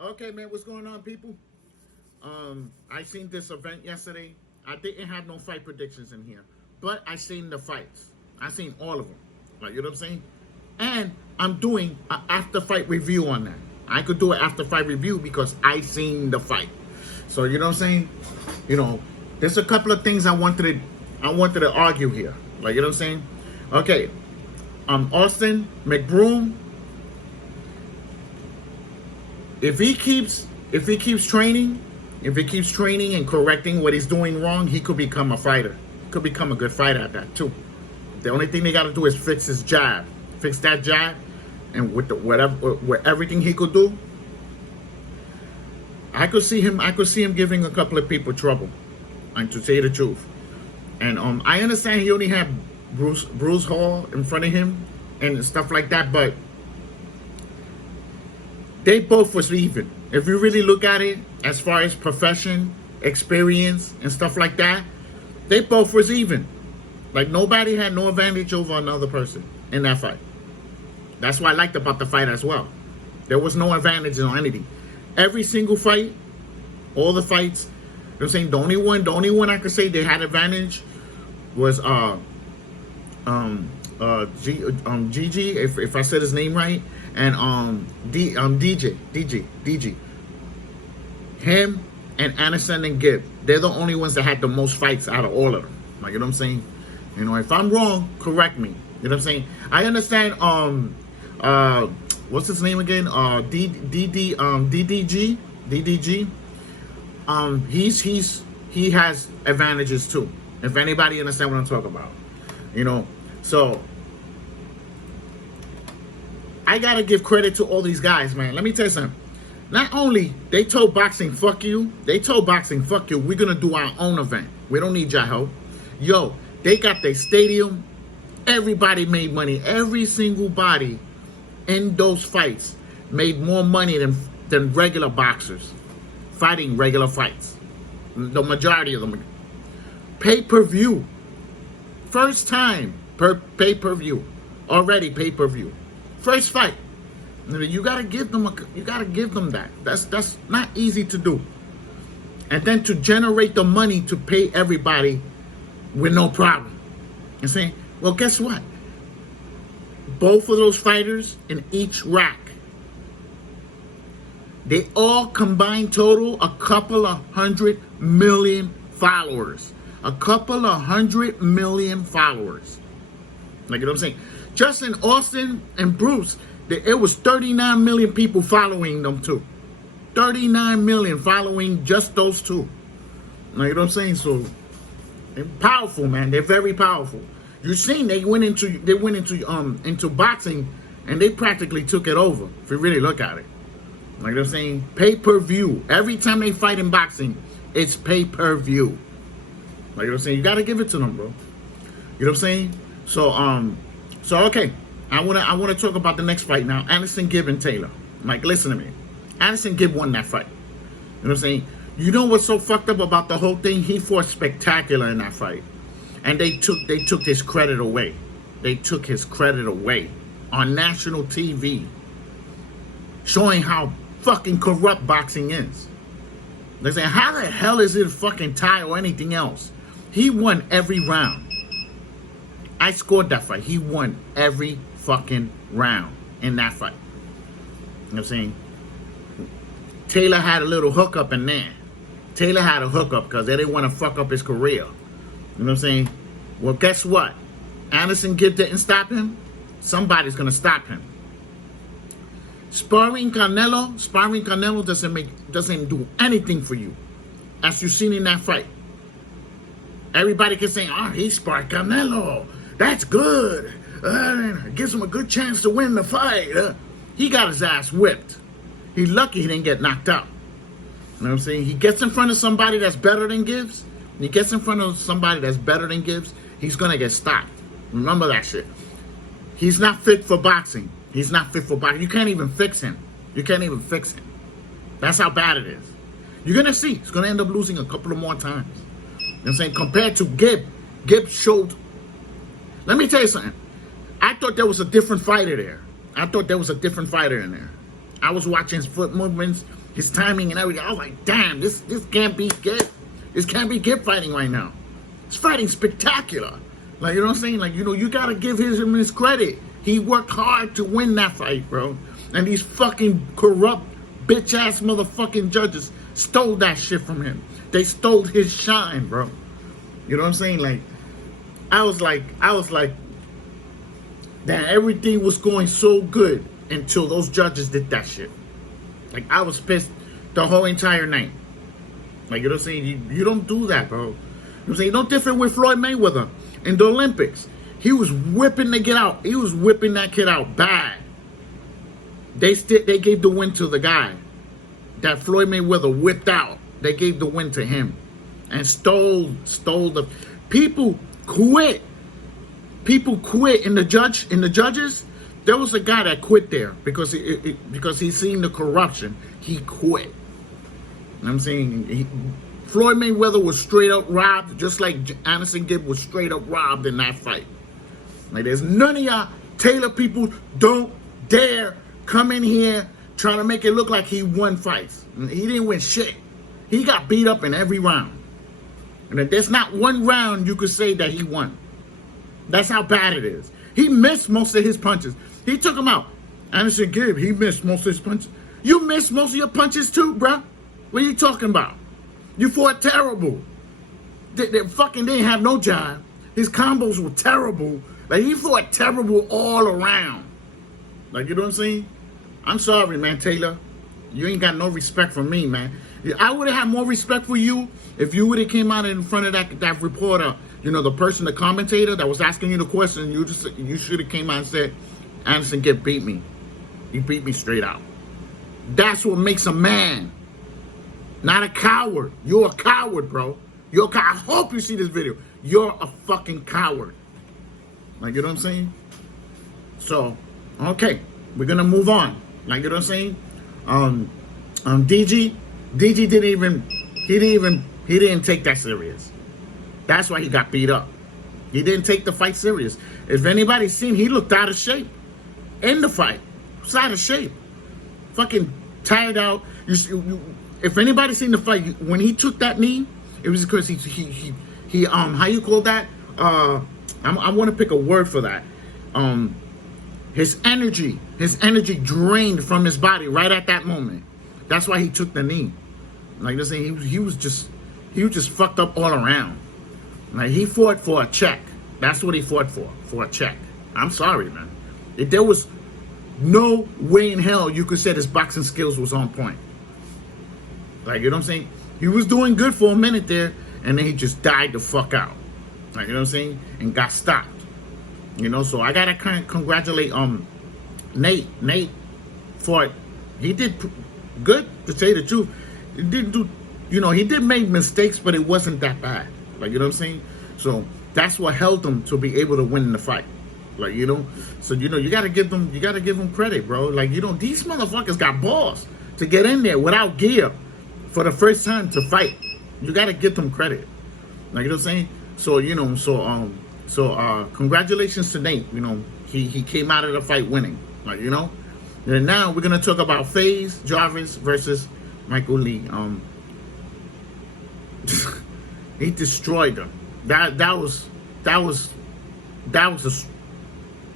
Okay, man, what's going on, people? I seen this event yesterday. I didn't have no fight predictions in here, but I seen the fights. I seen all of them. Like, you know what I'm saying? And I'm doing an after-fight review on that. I could do an after-fight review because I seen the fight. So, you know what I'm saying? You know, there's a couple of things I wanted to argue here. Like, you know what I'm saying? Okay. Austin McBroom. If he keeps training and correcting what he's doing wrong, he could become a fighter. Could become a good fighter at that too. The only thing they got to do is fix his jab, fix that jab, and with everything he could do, I could see him giving a couple of people trouble, and to say the truth. And I understand he only had Bruce Hall in front of him and stuff like that, but they both was even. If you really look at it, as far as profession, experience, and stuff like that, they both was even. Like, nobody had no advantage over another person in that fight. That's what I liked about the fight as well. There was no advantage on anything. Every single fight, all the fights, you know what I'm saying? The only one I could say they had advantage was Gigi, if I said his name right, and DG. Him and AnEsonGib. They're the only ones that had the most fights out of all of them. Like, you know what I'm saying? You know, if I'm wrong, correct me. You know what I'm saying? I understand what's his name again? DDG. He has advantages too. If anybody understand what I'm talking about. You know, so I gotta give credit to all these guys, man. Let me tell you something. Not only they told boxing, fuck you. They told boxing, fuck you. We're gonna do our own event. We don't need your help. Yo, they got their stadium. Everybody made money. Every single body in those fights made more money than regular boxers fighting regular fights. The majority of them. Pay-per-view. First time per pay-per-view. Already pay-per-view. First fight. You gotta give them that. That's not easy to do. And then to generate the money to pay everybody with no problem. You see? Well, guess what? Both of those fighters in each rack, they all combined total a couple of 100 million followers. A couple of 100 million followers. Like, you know what I'm saying? Just in Austin and Bruce, it was 39 million people following them too. 39 million following just those two. Like, you know what I'm saying? So they're powerful, man. They're very powerful. You seen they went into boxing and they practically took it over. If you really look at it. Like, you know what I'm saying? Pay-per-view. Every time they fight in boxing, it's pay-per-view. Like, you know what I'm saying? You gotta give it to them, bro. You know what I'm saying? So okay. I wanna talk about the next fight now. AnEsonGib and Taylor. Like, listen to me. AnEsonGib won that fight. You know what I'm saying? You know what's so fucked up about the whole thing? He fought spectacular in that fight. And they took his credit away. They took his credit away on national TV. Showing how fucking corrupt boxing is. They say, how the hell is it a fucking tie or anything else? He won every round. I scored that fight. He won every fucking round in that fight. You know what I'm saying? Taylor had a little hookup in there. Taylor had a hookup because they didn't want to fuck up his career. You know what I'm saying? Well, guess what? AnEsonGib didn't stop him. Somebody's going to stop him. Sparring Canelo doesn't do anything for you. As you've seen in that fight. Everybody can say, oh, he sparred Canelo. That's good. Gives him a good chance to win the fight. He got his ass whipped. He's lucky he didn't get knocked out. You know what I'm saying? He gets in front of somebody that's better than Gibbs. When he gets in front of somebody that's better than Gibbs, he's going to get stopped. Remember that shit. He's not fit for boxing. He's not fit for boxing. You can't even fix him. You can't even fix him. That's how bad it is. You're going to see. He's going to end up losing a couple of more times. You know what I'm saying? Compared to Gibb. Gibb showed... Let me tell you something. I thought there was a different fighter there. I thought there was a different fighter in there. I was watching his foot movements, his timing and everything. I was like, damn, this can't be good. This can't be Gib fighting right now. It's fighting spectacular. Like, you know what I'm saying? Like, you know, you gotta give him his credit. He worked hard to win that fight, bro. And these fucking corrupt, bitch-ass motherfucking judges stole that shit from him. They stole his shine, bro. You know what I'm saying? Like, I was like, that everything was going so good until those judges did that shit. Like, I was pissed the whole entire night. Like, you know what I'm saying? You don't do that, bro. You know what I'm saying? No different with Floyd Mayweather in the Olympics. He was whipping the kid out. He was whipping that kid out bad. They gave the win to the guy that Floyd Mayweather whipped out. They gave the win to him and stole the people quit. People quit in the judges. There was a guy that quit there because he seen the corruption. He quit. You know what I'm saying? Floyd Mayweather was straight up robbed, just like AnEsonGib was straight up robbed in that fight. Like, there's none of y'all Taylor people don't dare come in here trying to make it look like he won fights. He didn't win shit. He got beat up in every round. And there's not one round you could say that he won. That's how bad it is. He missed most of his punches. He took them out. AnEsonGib, he missed most of his punches. You missed most of your punches too, bruh. What are you talking about? You fought terrible. They didn't have no job. His combos were terrible. Like, he fought terrible all around. Like, you know what I'm saying? I'm sorry, man, Taylor. You ain't got no respect for me, man. I would have had more respect for you if you would have came out in front of that reporter, you know, the commentator that was asking you the question. You should have came out and said, AnEsonGib beat me. He beat me straight out. That's what makes a man. Not a coward. You're a coward, bro. I hope you see this video. You're a fucking coward. Like, you know what I'm saying? So, okay, we're gonna move on. Like, you know what I'm saying? DG didn't take that serious. That's why he got beat up. He didn't take the fight serious. If anybody's seen, he looked out of shape in the fight. He was out of shape. Fucking tired out. If anybody's seen the fight, when he took that knee, it was because he how you call that? I want to pick a word for that. His energy drained from his body right at that moment. That's why he took the knee. Like they're saying, he was just fucked up all around. Like, he fought for a check. That's what he fought for a check. I'm sorry, man. There was no way in hell you could say his boxing skills was on point. Like, you know what I'm saying? He was doing good for a minute there, and then he just died the fuck out. Like, you know what I'm saying? And got stopped. You know, so I gotta congratulate Nate. Nate fought. He did good, to say the truth. He didn't do, you know, he did make mistakes, but it wasn't that bad. Like, you know what I'm saying? So that's what held him to be able to win the fight. Like, you know, so you know, you gotta give them credit, bro. Like, you know, these motherfuckers got balls to get in there without gear for the first time to fight. You gotta give them credit. Like, you know what I'm saying? So, you know, so congratulations to Nate. You know, he came out of the fight winning. Like, you know. And now we're gonna talk about FaZe Jarvis versus Michael Lee. He destroyed them.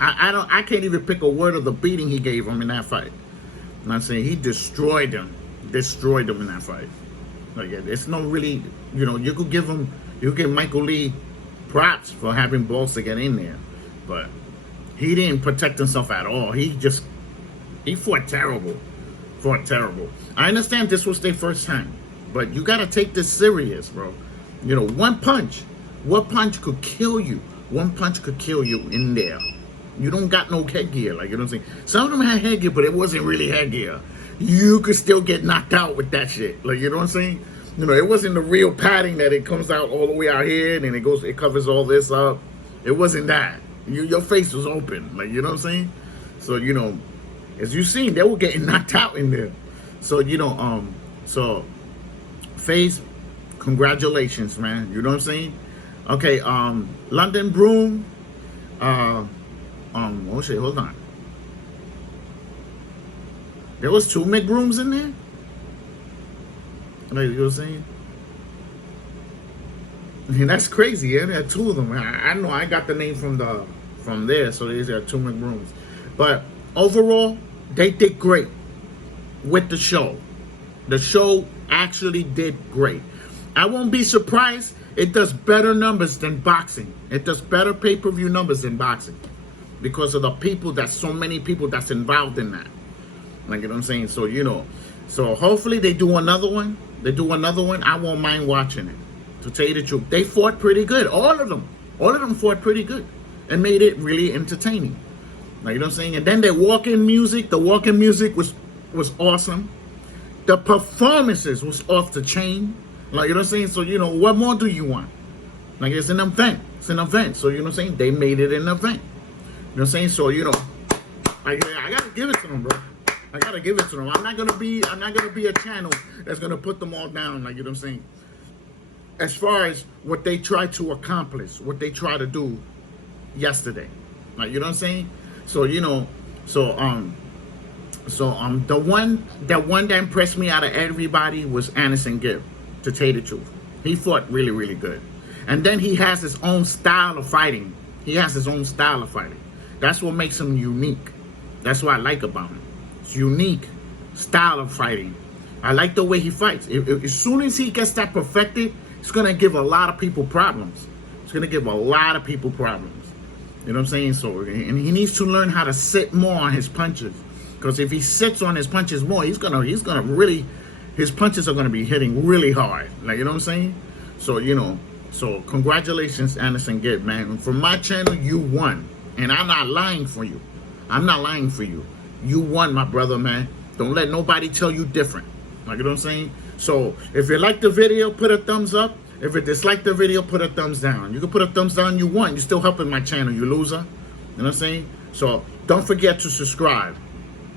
I can't even pick a word of the beating he gave him in that fight. I'm not saying he destroyed them in that fight. Like, it's no really, you know, you could give Michael Lee props for having balls to get in there, but he didn't protect himself at all. He fought terrible. I understand this was their first time, but you gotta take this serious, bro. You know, one punch could kill you. One punch could kill you in there. You don't got no headgear, like, you know what I'm saying? Some of them had headgear, but it wasn't really headgear. You could still get knocked out with that shit. Like, you know what I'm saying? You know, it wasn't the real padding that it comes out all the way out here and then it covers all this up. It wasn't that. Your face was open, like, you know what I'm saying? So, you know, as you seen, they were getting knocked out in there. So, you know, so FaZe, congratulations, man. You know what I'm saying? Okay, London Broom, oh shit, hold on. There was 2 McBrooms in there? Like, you know what I'm saying? And that's crazy. Yeah, there are two of them. I know I got the name from there, so these are two McBrooms. But overall, they did great with the show. The show actually did great. I won't be surprised. It does better numbers than boxing. It does better pay-per-view numbers than boxing because of the people. That's so many people that's involved in that. Like, you know what I'm saying? So, you know, so hopefully they do another one. They do another one. I won't mind watching it. To tell you the truth, they fought pretty good. All of them fought pretty good and made it really entertaining. Like, you know what I'm saying? And then the walk-in music was awesome. The performances was off the chain. Like, you know what I'm saying? So, you know, what more do you want? Like, it's an event. It's an event. So, you know what I'm saying? They made it an event. You know what I'm saying? So, you know, I gotta give it to them, bro. I gotta give it to them. I'm not gonna be a channel that's gonna put them all down. Like, you know what I'm saying? As far as what they tried to accomplish, what they tried to do yesterday. Like, you know what I'm saying? So, you know, the one that impressed me out of everybody was AnEsonGib, to tell you the truth. He fought really, really good. And then he has his own style of fighting. That's what makes him unique. That's what I like about him. It's unique style of fighting. I like the way he fights. As soon as he gets that perfected, it's going to give a lot of people problems. You know what I'm saying? So, and he needs to learn how to sit more on his punches. Because if he sits on his punches more, he's gonna really, his punches are gonna be hitting really hard. Like, you know what I'm saying? So, you know, so congratulations, AnEsonGib, man. From my channel, you won. And I'm not lying for you. You won, my brother, man. Don't let nobody tell you different. Like, you know what I'm saying? So, if you like the video, put a thumbs up. If you dislike the video, put a thumbs down. You can put a thumbs down, you won. You're still helping my channel, you loser. You know what I'm saying? So, don't forget to subscribe.